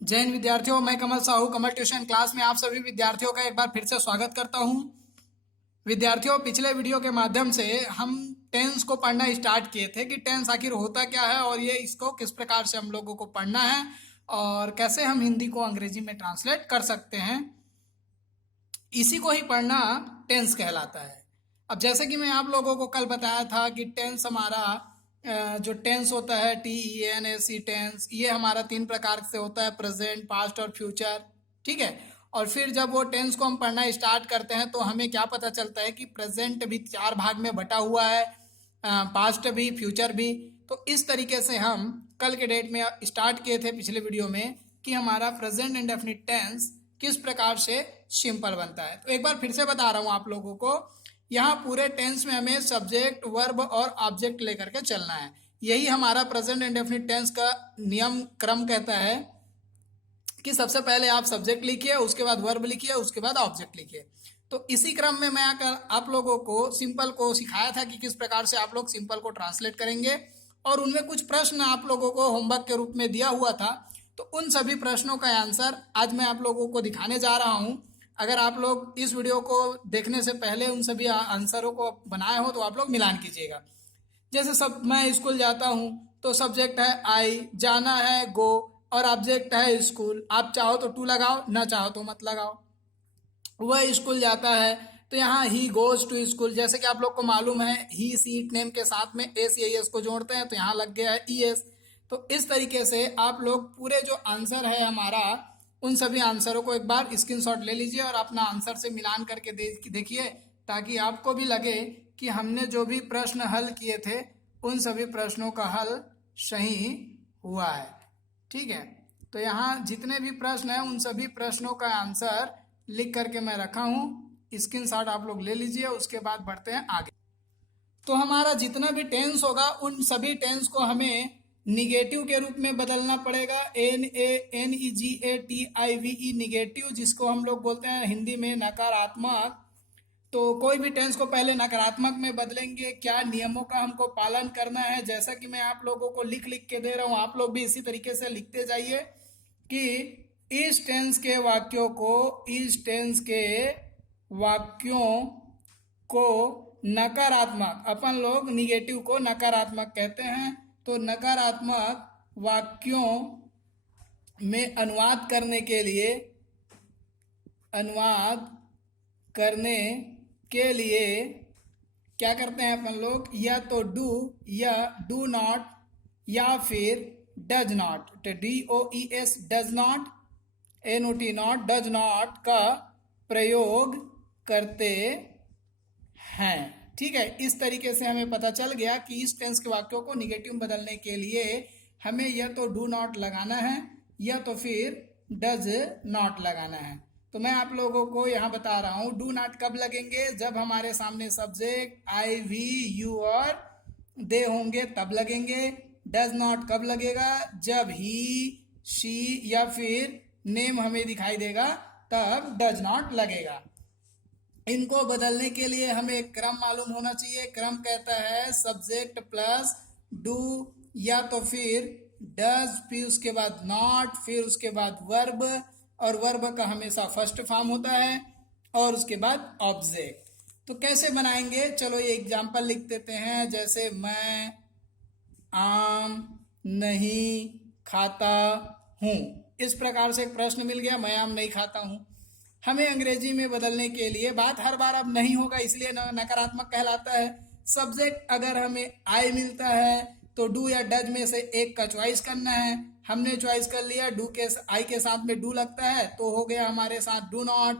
जय हिंद विद्यार्थियों, मैं कमल साहू कमल ट्यूशन क्लास में आप सभी विद्यार्थियों का एक बार फिर से स्वागत करता हूं। विद्यार्थियों, पिछले वीडियो के माध्यम से हम टेंस को पढ़ना स्टार्ट किए थे कि टेंस आखिर होता क्या है और ये इसको किस प्रकार से हम लोगों को पढ़ना है और कैसे हम हिंदी को अंग्रेजी में ट्रांसलेट कर सकते हैं। इसी को ही पढ़ना टेंस कहलाता है। अब जैसे कि मैं आप लोगों को कल बताया था कि टेंस हमारा जो टेंस होता है TENSE टेंस, ये हमारा 3 प्रकार से होता है, प्रेजेंट, पास्ट और फ्यूचर। ठीक है। और फिर जब वो टेंस को हम पढ़ना स्टार्ट करते हैं तो हमें क्या पता चलता है कि प्रेजेंट भी 4 भाग में बटा हुआ है, पास्ट भी, फ्यूचर भी। तो इस तरीके से हम कल के डेट में स्टार्ट किए थे पिछले वीडियो में कि हमारा प्रेजेंट इंडेफिनिट टेंस किस प्रकार से सिंपल बनता है। तो एक बार फिर से बता रहा हूं आप लोगों को, यहाँ पूरे टेंस में हमें सब्जेक्ट, वर्ब और ऑब्जेक्ट लेकर के चलना है। यही हमारा प्रेजेंट इंडेफिनिट टेंस का नियम क्रम कहता है कि सबसे पहले आप सब्जेक्ट लिखिए, उसके बाद वर्ब लिखिए, उसके बाद ऑब्जेक्ट लिखिए। तो इसी क्रम में मैं आकर आप लोगों को सिंपल को सिखाया था कि किस प्रकार से आप लोग सिंपल को ट्रांसलेट करेंगे, और उनमें कुछ प्रश्न आप लोगों को होमवर्क के रूप में दिया हुआ था। तो उन सभी प्रश्नों का आंसर आज मैं आप लोगों को दिखाने जा रहा हूं। अगर आप लोग इस वीडियो को देखने से पहले उन सभी आंसरों को बनाए हो तो आप लोग मिलान कीजिएगा। जैसे सब मैं स्कूल जाता हूँ तो सब्जेक्ट है आई, जाना है गो, और ऑब्जेक्ट है स्कूल। आप चाहो तो टू लगाओ, ना चाहो तो मत लगाओ। वह स्कूल जाता है तो यहाँ ही गोज टू स्कूल। जैसे कि आप लोग को मालूम है, ही सीट नेम के साथ में एस या एस को जोड़ते हैं तो यहाँ लग गया है ES। तो इस तरीके से आप लोग पूरे जो आंसर है हमारा, उन सभी आंसरों को एक बार स्क्रीनशॉट ले लीजिए और अपना आंसर से मिलान करके देखिए, ताकि आपको भी लगे कि हमने जो भी प्रश्न हल किए थे उन सभी प्रश्नों का हल सही हुआ है। ठीक है। तो यहाँ जितने भी प्रश्न हैं उन सभी प्रश्नों का आंसर लिख करके मैं रखा हूँ, स्क्रीनशॉट आप लोग ले लीजिए। उसके बाद बढ़ते हैं आगे। तो हमारा जितना भी टेंस होगा उन सभी टेंस को हमें निगेटिव के रूप में बदलना पड़ेगा। NANEGATIVE, निगेटिव, जिसको हम लोग बोलते हैं हिंदी में नकारात्मक। तो कोई भी टेंस को पहले नकारात्मक में बदलेंगे। क्या नियमों का हमको पालन करना है, जैसा कि मैं आप लोगों को लिख लिख के दे रहा हूँ, आप लोग भी इसी तरीके से लिखते जाइए कि इस टेंस के वाक्यों को, इस टेंस के वाक्यों को नकारात्मक, अपन लोग निगेटिव को नकारात्मक कहते हैं, तो नकारात्मक वाक्यों में अनुवाद करने के लिए, अनुवाद करने के लिए क्या करते हैं अपन लोग, या तो डू या डू नॉट या फिर डज नॉट। तो DOES does not, NOT not, does not का प्रयोग करते हैं। ठीक है। इस तरीके से हमें पता चल गया कि इस टेंस के वाक्यों को निगेटिव बदलने के लिए हमें या तो डू नॉट लगाना है या तो फिर डज नॉट लगाना है। तो मैं आप लोगों को यहाँ बता रहा हूँ, डू नॉट कब लगेंगे, जब हमारे सामने सब्जेक्ट I, we, you और दे होंगे तब लगेंगे। डज नॉट कब लगेगा, जब ही, शी या फिर नेम हमें दिखाई देगा तब डज नॉट लगेगा। इनको बदलने के लिए हमें एक क्रम मालूम होना चाहिए। क्रम कहता है सब्जेक्ट प्लस डू या तो फिर डज, फिर उसके बाद नॉट, फिर उसके बाद वर्ब, और वर्ब का हमेशा फर्स्ट फॉर्म होता है, और उसके बाद ऑब्जेक्ट। तो कैसे बनाएंगे, चलो ये एग्जांपल लिख देते हैं। जैसे मैं आम नहीं खाता हूँ, इस प्रकार से एक प्रश्न मिल गया, मैं आम नहीं खाता हूँ। हमें अंग्रेजी में बदलने के लिए, बात हर बार अब नहीं होगा इसलिए नकारात्मक कहलाता है। सब्जेक्ट अगर हमें आई मिलता है तो डू या डज में से एक का चॉइस करना है। हमने चॉइस कर लिया, डू के आई के साथ में डू लगता है तो हो गया हमारे साथ डू नॉट।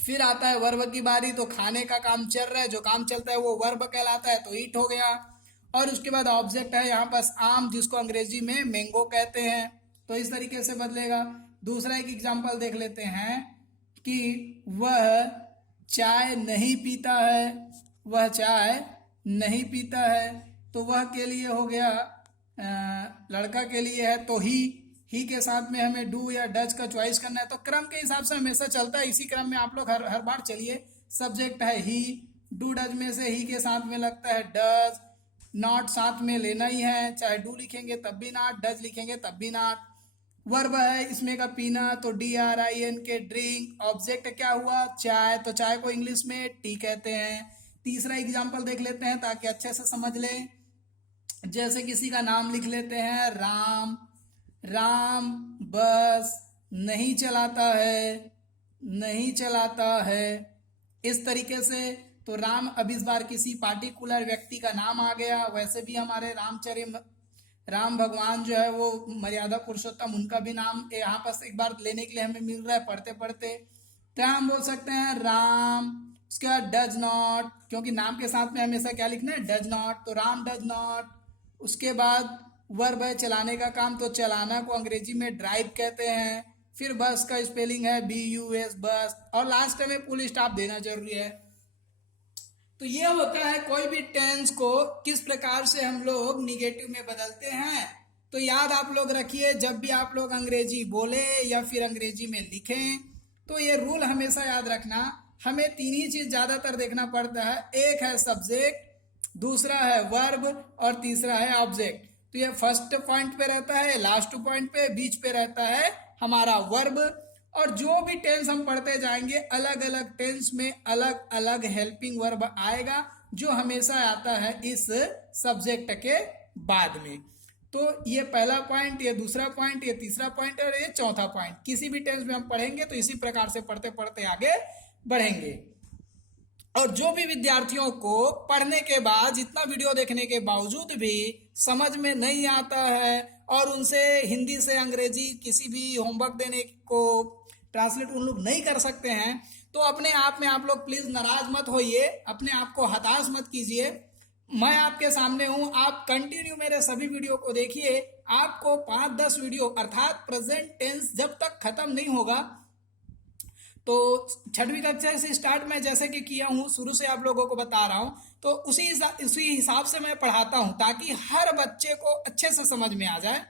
फिर आता है वर्ब की बारी, तो खाने का काम चल रहा है, जो काम चलता है वो वर्ब कहलाता है, तो ईट हो गया। और उसके बाद ऑब्जेक्ट है यहाँ पास आम, जिसको अंग्रेजी में मैंगो कहते हैं, तो इस तरीके से बदलेगा। दूसरा एक एग्जांपल देख लेते हैं कि वह चाय नहीं पीता है, वह चाय नहीं पीता है, तो वह के लिए हो गया, लड़का के लिए है तो ही के साथ में हमें डू या डज का चॉइस करना है। तो क्रम के हिसाब से हमेशा चलता है, इसी क्रम में आप लोग हर बार चलिए। सब्जेक्ट है ही, डू डज में से ही के साथ में लगता है डज, नॉट साथ में लेना ही है, चाहे डू लिखेंगे तब भी नॉट, डज लिखेंगे तब भी नॉट। वर्ब है इसमें का पीना, तो DRINK ड्रिंक। ऑब्जेक्ट क्या हुआ, चाय, तो चाय को इंग्लिश में टी कहते हैं। तीसरा एग्जाम्पल देख लेते हैं ताकि अच्छे से समझ लें। जैसे किसी का नाम लिख लेते हैं राम। राम बस नहीं चलाता है, नहीं चलाता है, इस तरीके से। तो राम अब इस बार किसी पार्टिकुलर व्यक्ति का नाम आ गया। वैसे भी हमारे राम भगवान जो है वो मर्यादा पुरुषोत्तम, उनका भी नाम यहाँ पर एक बार लेने के लिए हमें मिल रहा है पढ़ते पढ़ते। तो हम बोल सकते हैं राम, उसके बाद डज नॉट, क्योंकि नाम के साथ में हमेशा क्या लिखना है, डज नॉट, तो राम डज नॉट। उसके बाद वर्ब है चलाने का काम, तो चलाना को अंग्रेजी में ड्राइव कहते हैं। फिर बस का स्पेलिंग है BUS बस, और लास्ट में फुल स्टॉप देना जरूरी है। तो ये होता है कोई भी टेंस को किस प्रकार से हम लोग निगेटिव में बदलते हैं। तो याद आप लोग रखिए, जब भी आप लोग अंग्रेजी बोले या फिर अंग्रेजी में लिखें तो ये रूल हमेशा याद रखना, हमें तीन ही चीज ज्यादातर देखना पड़ता है। एक है सब्जेक्ट, दूसरा है वर्ब, और तीसरा है ऑब्जेक्ट। तो ये फर्स्ट पॉइंट पे रहता है, लास्ट पॉइंट पे, बीच पे रहता है हमारा वर्ब। और जो भी टेंस हम पढ़ते जाएंगे, अलग अलग टेंस में अलग अलग हेल्पिंग वर्ब आएगा, जो हमेशा आता है इस सब्जेक्ट के बाद में। तो ये पहला पॉइंट, ये दूसरा पॉइंट, ये तीसरा पॉइंट और ये चौथा पॉइंट। किसी भी टेंस में हम पढ़ेंगे तो इसी प्रकार से पढ़ते पढ़ते आगे बढ़ेंगे। और जो भी विद्यार्थियों को पढ़ने के बाद, जितना वीडियो देखने के बावजूद भी समझ में नहीं आता है और उनसे हिंदी से अंग्रेजी किसी भी होमवर्क देने को ट्रांसलेट उन लोग नहीं कर सकते हैं, तो अपने आप में आप लोग प्लीज नाराज मत होइए, अपने आप को हताश मत कीजिए। मैं आपके सामने हूं, आप कंटिन्यू मेरे सभी वीडियो को देखिए। आपको 5-10 वीडियो अर्थात प्रेजेंट टेंस जब तक खत्म नहीं होगा, तो 6वीं कक्षा से स्टार्ट मैं जैसे कि किया हूँ, शुरू से आप लोगों को बता रहा हूँ, तो उसी हिसाब से मैं पढ़ाता हूँ ताकि हर बच्चे को अच्छे से समझ में आ जाए।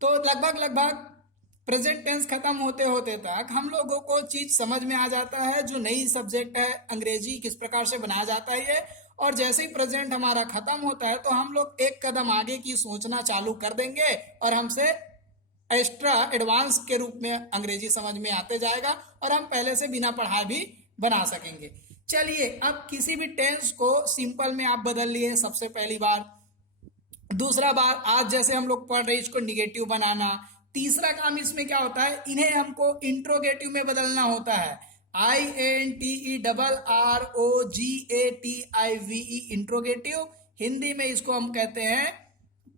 तो लगभग प्रेजेंट टेंस खत्म होते होते तक हम लोगों को चीज समझ में आ जाता है, जो नई सब्जेक्ट है अंग्रेजी किस प्रकार से बनाया जाता है ये। और जैसे ही प्रेजेंट हमारा खत्म होता है तो हम लोग एक कदम आगे की सोचना चालू कर देंगे और हमसे एक्स्ट्रा एडवांस के रूप में अंग्रेजी समझ में आते जाएगा और हम पहले से बिना पढ़ाए भी बना सकेंगे। चलिए, अब किसी भी टेंस को सिंपल में आप बदल लिए सबसे पहली बार। दूसरा बार, आज जैसे हम लोग पढ़ रहे हैं इसको निगेटिव बनाना। तीसरा काम इसमें क्या होता है, इन्हें हमको इंट्रोगेटिव में बदलना होता है। INTERROGATIVE इंट्रोगेटिव, हिंदी में इसको हम कहते हैं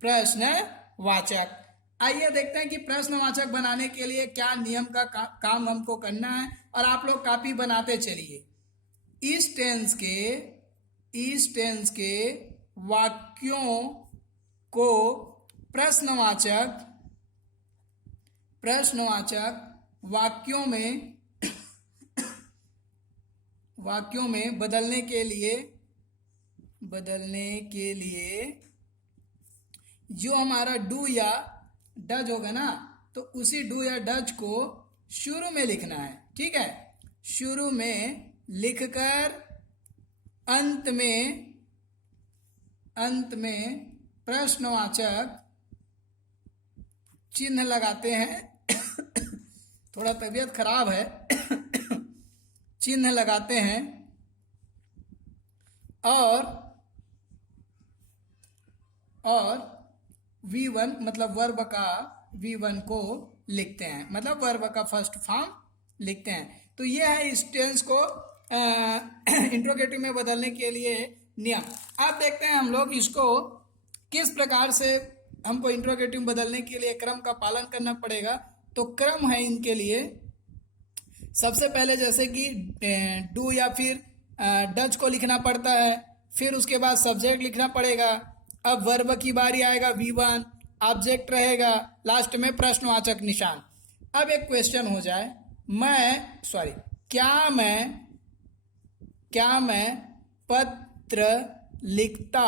प्रश्नवाचक। आइए देखते हैं कि प्रश्नवाचक बनाने के लिए क्या नियम का काम हमको करना है, और आप लोग कॉपी बनाते चलिए। इस टेंस के वाक्यों को प्रश्नवाचक वाक्यों में बदलने के लिए जो हमारा डू या डज होगा ना, तो उसी डू या डज को शुरू में लिखना है। ठीक है, शुरू में लिखकर अंत में प्रश्नवाचक चिन्ह लगाते हैं। थोड़ा तबीयत खराब है। चिन्ह लगाते हैं और V1 मतलब वर्ब का V1 को लिखते हैं, मतलब वर्ब का फर्स्ट फॉर्म लिखते हैं। तो ये है इस टेंस को इंट्रोगेटिव में बदलने के लिए नियम। अब देखते हैं हम लोग इसको किस प्रकार से हमको इंट्रोगेटिव बदलने के लिए क्रम का पालन करना पड़ेगा। तो क्रम है इनके लिए, सबसे पहले जैसे कि डू या फिर डज को लिखना पड़ता है, फिर उसके बाद सब्जेक्ट लिखना पड़ेगा। अब वर्ब की बारी आएगा, V1 ऑब्जेक्ट रहेगा, लास्ट में प्रश्नवाचक निशान। अब एक क्वेश्चन हो जाए, क्या मैं पत्र लिखता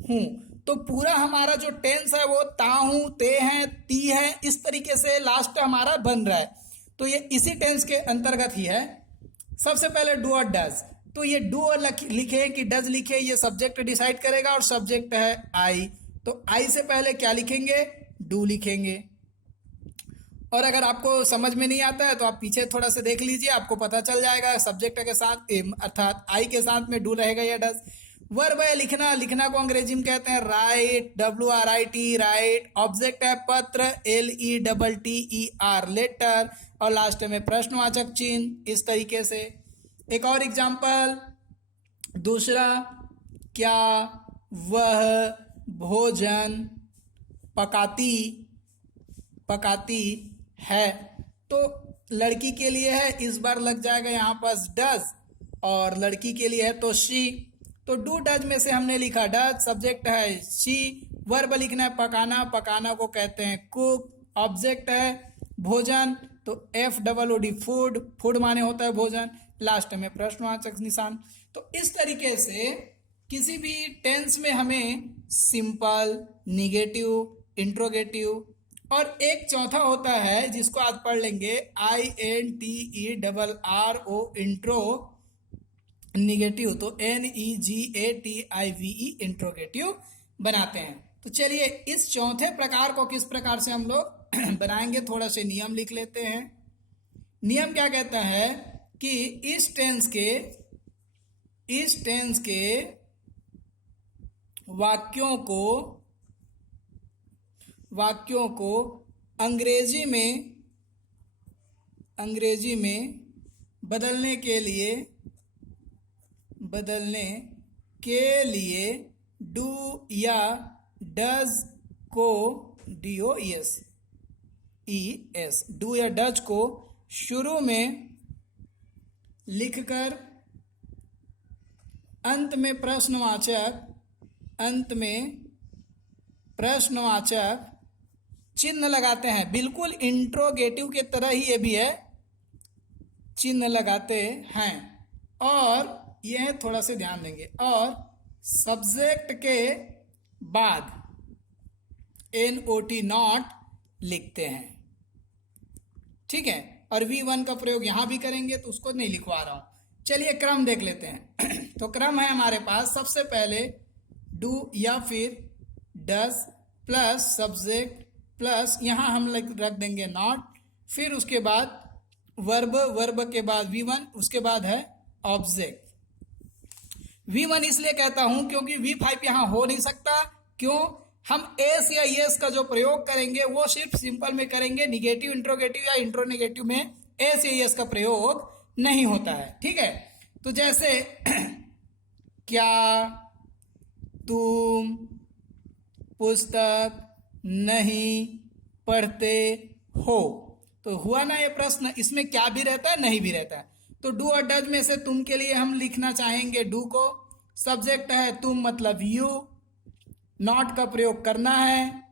हूं, तो पूरा हमारा जो टेंस है वो ता हूं, ते हैं, ती है, इस तरीके से लास्ट हमारा बन रहा है। तो ये इसी टेंस के अंतर्गत ही है। सबसे पहले डू और डज, तो ये डू और लिखे कि डज लिखे, ये सब्जेक्ट डिसाइड करेगा, और सब्जेक्ट है आई। तो आई से पहले क्या लिखेंगे, डू लिखेंगे। और अगर आपको समझ में नहीं आता है तो आप पीछे थोड़ा सा देख लीजिए, आपको पता चल जाएगा। सब्जेक्ट के साथ अर्थात आई के साथ में डू रहेगा या डज। वर्ब है लिखना, लिखना को अंग्रेजी में कहते हैं राइट, WRIT राइट। ऑब्जेक्ट है पत्र, LETTER लेटर। और लास्ट में प्रश्नवाचक चिन्ह। इस तरीके से एक और एग्जाम्पल, दूसरा, क्या वह भोजन पकाती है। तो लड़की के लिए है, इस बार लग जाएगा यहाँ पास डज, और लड़की के लिए है तो शी। तो डू डज में से हमने लिखा डज, सब्जेक्ट है शी। वर्ब लिखना है पकाना, पकाना को कहते हैं कुक। ऑब्जेक्ट है भोजन, तो FOOD फूड, फूड माने होता है भोजन। लास्ट में प्रश्नवाचक निशान। तो इस तरीके से किसी भी टेंस में हमें सिंपल, निगेटिव, इंट्रोगेटिव और एक चौथा होता है जिसको आज पढ़ लेंगे INTERRO इंट्रो निगेटिव, तो NEGATIVE इंट्रोगेटिव बनाते हैं। तो चलिए इस चौथे प्रकार को किस प्रकार से हम लोग बनाएंगे, थोड़ा से नियम लिख लेते हैं। नियम क्या कहता है कि इस टेंस के वाक्यों को अंग्रेजी में बदलने के लिए डू या डज को डू या डज को शुरू में लिखकर अंत में प्रश्नवाचक चिन्ह लगाते हैं। बिल्कुल इंट्रोगेटिव के तरह ही ये भी है, चिन्ह लगाते हैं। और यह थोड़ा से ध्यान देंगे, और सब्जेक्ट के बाद NOT नॉट लिखते हैं, ठीक है। और V1 का प्रयोग यहां भी करेंगे, तो उसको नहीं लिखवा रहा हूं। चलिए क्रम देख लेते हैं। तो क्रम है हमारे पास, सबसे पहले डू या फिर डज प्लस सब्जेक्ट प्लस यहां हम रख देंगे नॉट, फिर उसके बाद वर्ब के बाद V1, उसके बाद है ऑब्जेक्ट। V1 इसलिए कहता हूं क्योंकि V5 यहां हो नहीं सकता। क्यों? हम एस या यस का जो प्रयोग करेंगे वो सिर्फ सिंपल में करेंगे, निगेटिव, इंट्रोगेटिव या इंट्रोनेगेटिव में एस या यस का प्रयोग नहीं होता है, ठीक है। तो जैसे क्या तुम पुस्तक नहीं पढ़ते हो, तो हुआ ना ये प्रश्न, इसमें क्या भी रहता है, नहीं भी रहता है। तो डू और डज में से तुम के लिए हम लिखना चाहेंगे डू को। सब्जेक्ट है तुम मतलब यू, नॉट का प्रयोग करना है।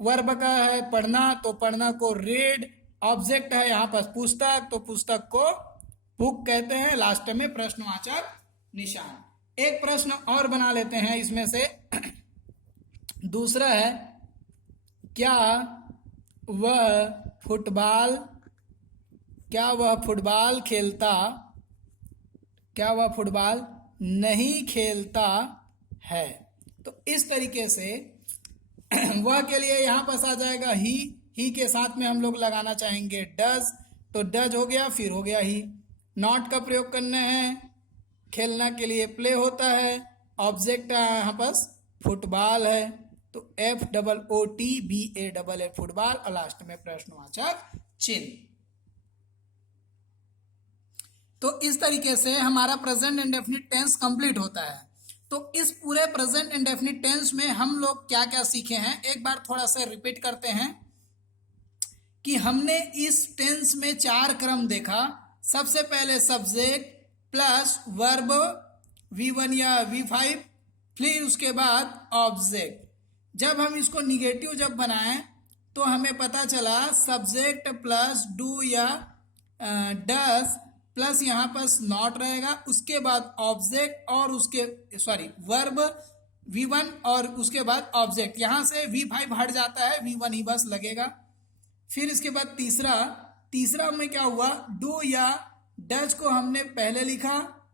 वर्ब का है पढ़ना, तो पढ़ना को रीड। ऑब्जेक्ट है यहाँ पर पुस्तक, तो पुस्तक को बुक कहते हैं। लास्ट में प्रश्नवाचक निशान। एक प्रश्न और बना लेते हैं इसमें से। दूसरा है क्या वह फुटबॉल नहीं खेलता है। तो इस तरीके से वह के लिए यहां पास आ जाएगा ही के साथ में हम लोग लगाना चाहेंगे डज, तो डज हो गया, फिर हो गया ही। नॉट का प्रयोग करना है, खेलना के लिए प्ले होता है। ऑब्जेक्ट यहाँ पास फुटबॉल है, तो FOOTBALL फुटबॉल, और लास्ट में प्रश्नवाचक चिन्ह। तो इस तरीके से हमारा प्रेजेंट इंडेफिनिट टेंस कंप्लीट होता है। तो इस पूरे प्रेजेंट इंडेफिनिट टेंस में हम लोग क्या क्या सीखे हैं, एक बार थोड़ा सा रिपीट करते हैं कि हमने इस टेंस में 4 क्रम देखा। सबसे पहले सब्जेक्ट प्लस वर्ब V1 या V5, फिर उसके बाद ऑब्जेक्ट। जब हम इसको निगेटिव जब बनाएं तो हमें पता चला सब्जेक्ट प्लस डू या डज प्लस यहाँ पर नॉट रहेगा, उसके बाद ऑब्जेक्ट और वर्ब V1 और उसके बाद ऑब्जेक्ट। यहाँ से V5 हट जाता है, V1 ही बस लगेगा। फिर इसके बाद तीसरा में क्या हुआ, डू या डज को हमने पहले लिखा,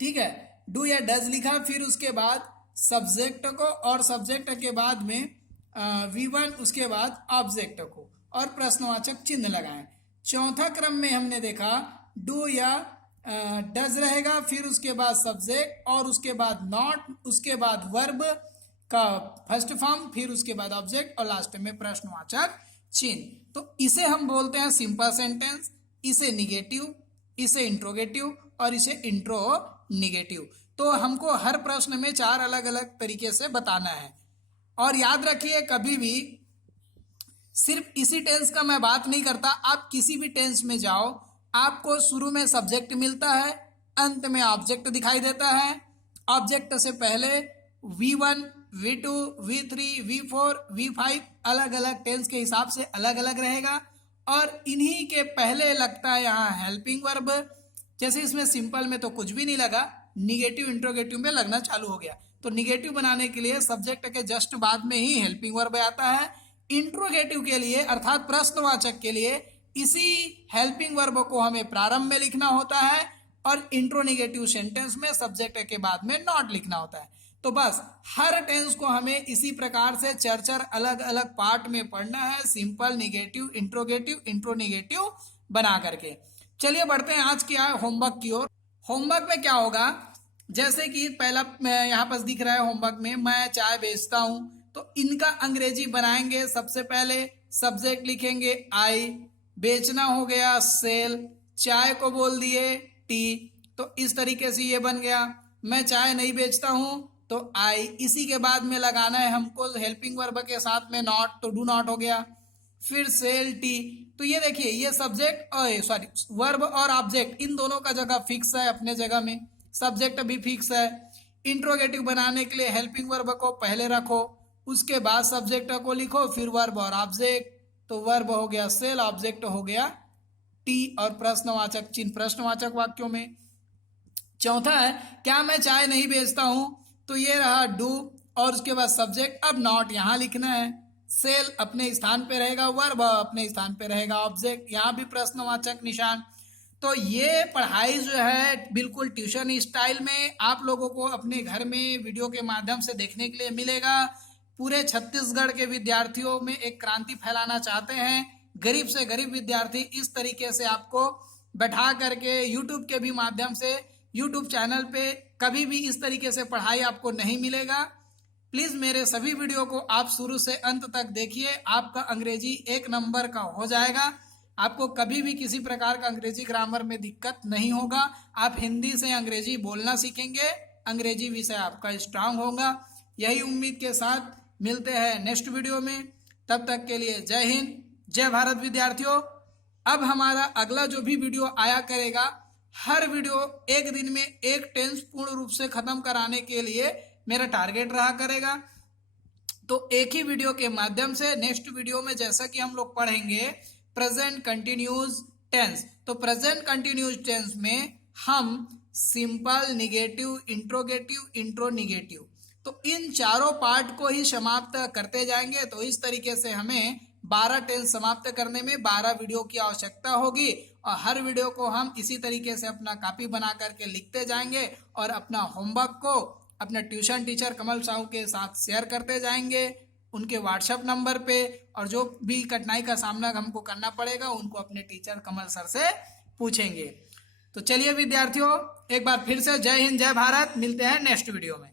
ठीक है, डू या डज लिखा, फिर उसके बाद सब्जेक्ट को, और सब्जेक्ट के बाद में V1 उसके बाद ऑब्जेक्ट को और प्रश्नवाचक चिन्ह लगाएं। चौथा क्रम में हमने देखा डू या डज रहेगा, फिर उसके बाद सब्जेक्ट और उसके बाद नॉट, उसके बाद वर्ब का फर्स्ट फॉर्म, फिर उसके बाद ऑब्जेक्ट और लास्ट में प्रश्नवाचक चिन्ह। तो इसे हम बोलते हैं सिंपल सेंटेंस, इसे निगेटिव, इसे इंट्रोगेटिव और इसे इंट्रो निगेटिव। तो हमको हर प्रश्न में 4 अलग अलग तरीके से बताना है। और याद रखिए कभी भी सिर्फ इसी टेंस का मैं बात नहीं करता, आप किसी भी टेंस में जाओ, आपको शुरू में सब्जेक्ट मिलता है, अंत में ऑब्जेक्ट दिखाई देता है। ऑब्जेक्ट से पहले V1, V2, V3, V4, V5 अलग अलग टेंस के हिसाब से अलग अलग रहेगा और इन्हीं के पहले लगता है यहाँ हेल्पिंग वर्ब। जैसे इसमें सिंपल में तो कुछ भी नहीं लगा, निगेटिव इंट्रोगेटिव में लगना चालू हो गया। तो निगेटिव बनाने के लिए सब्जेक्ट के जस्ट बाद में ही हेल्पिंग वर्ब आता है। इंट्रोगेटिव के लिए अर्थात प्रश्नवाचक के लिए इसी हेल्पिंग वर्ब को हमें प्रारंभ में लिखना होता है और इंट्रोनिगेटिव सेंटेंस में सब्जेक्ट के बाद में नॉट लिखना होता है। तो बस हर टेंस को हमें इसी प्रकार से 4 अलग अलग पार्ट में पढ़ना है, सिंपल, निगेटिव, इंट्रोगेटिव, इंट्रोनिगेटिव बना करके। चलिए बढ़ते हैं आज की होमवर्क की ओर। होमवर्क में क्या होगा, जैसे कि पहला यहाँ पर दिख रहा है होमवर्क में, मैं चाय बेचता हूं, तो इनका अंग्रेजी बनाएंगे। सबसे पहले सब्जेक्ट लिखेंगे आई, बेचना हो गया सेल, चाय को बोल दिए टी, तो इस तरीके से ये बन गया। मैं चाय नहीं बेचता हूं तो आई, इसी के बाद में लगाना है हमको हेल्पिंग वर्ब के साथ में नॉट, तो डू नॉट हो गया। फिर सेल टी, तो ये देखिए ये सब्जेक्ट वर्ब और ऑब्जेक्ट इन दोनों का जगह फिक्स है अपने जगह में, सब्जेक्ट भी फिक्स है। इंट्रोगेटिव बनाने के लिए हेल्पिंग वर्ब को पहले रखो, उसके बाद सब्जेक्ट को लिखो, फिर वर्ब और ऑब्जेक्ट, तो वर्ब हो गया सेल, ऑब्जेक्ट हो गया टी और प्रश्नवाचक चिन्ह प्रश्नवाचक वाक्यों में। चौथा है क्या मैं चाय नहीं बेचता हूं, तो ये रहा डू और उसके बाद सब्जेक्ट, अब नॉट यहाँ लिखना है, सेल अपने स्थान पे रहेगा, वर्ब अपने स्थान पे रहेगा, ऑब्जेक्ट यहाँ भी प्रश्नवाचक निशान। तो ये पढ़ाई जो है बिल्कुल ट्यूशन स्टाइल में आप लोगों को अपने घर में वीडियो के माध्यम से देखने के लिए मिलेगा। पूरे छत्तीसगढ़ के विद्यार्थियों में एक क्रांति फैलाना चाहते हैं, गरीब से गरीब विद्यार्थी इस तरीके से आपको बैठा करके यूट्यूब के भी माध्यम से, यूट्यूब चैनल पे कभी भी इस तरीके से पढ़ाई आपको नहीं मिलेगा। प्लीज मेरे सभी वीडियो को आप शुरू से अंत तक देखिए, आपका अंग्रेजी 1 नंबर का हो जाएगा। आपको कभी भी किसी प्रकार का अंग्रेजी ग्रामर में दिक्कत नहीं होगा। आप हिंदी से अंग्रेजी बोलना सीखेंगे, अंग्रेजी विषय आपका स्ट्रांग होगा। यही उम्मीद के साथ मिलते हैं नेक्स्ट वीडियो में, तब तक के लिए जय हिंद, जय भारत विद्यार्थियों। अब हमारा अगला जो भी वीडियो आया करेगा, हर वीडियो एक दिन में एक टेंस पूर्ण रूप से खत्म कराने के लिए मेरा टारगेट रहा करेगा। तो एक ही वीडियो के माध्यम से नेक्स्ट वीडियो में जैसा कि हम लोग पढ़ेंगे प्रेजेंट कंटिन्यूज टेंस, तो प्रेजेंट कंटिन्यूज टेंस में हम सिंपल, निगेटिव, इंट्रोगेटिव, इंट्रोनिगेटिव, तो इन चारों पार्ट को ही समाप्त करते जाएंगे। तो इस तरीके से हमें 12 टेंस समाप्त करने में 12 वीडियो की आवश्यकता होगी और हर वीडियो को हम इसी तरीके से अपना कॉपी बना करके लिखते जाएंगे और अपना होमवर्क को अपना ट्यूशन टीचर कमल साहू के साथ शेयर करते जाएंगे उनके व्हाट्सएप नंबर पे। और जो भी कठिनाई का सामना हमको करना पड़ेगा उनको अपने टीचर कमल सर से पूछेंगे। तो चलिए विद्यार्थियों, एक बार फिर से जय हिंद, जय भारत। मिलते हैं नेक्स्ट वीडियो में।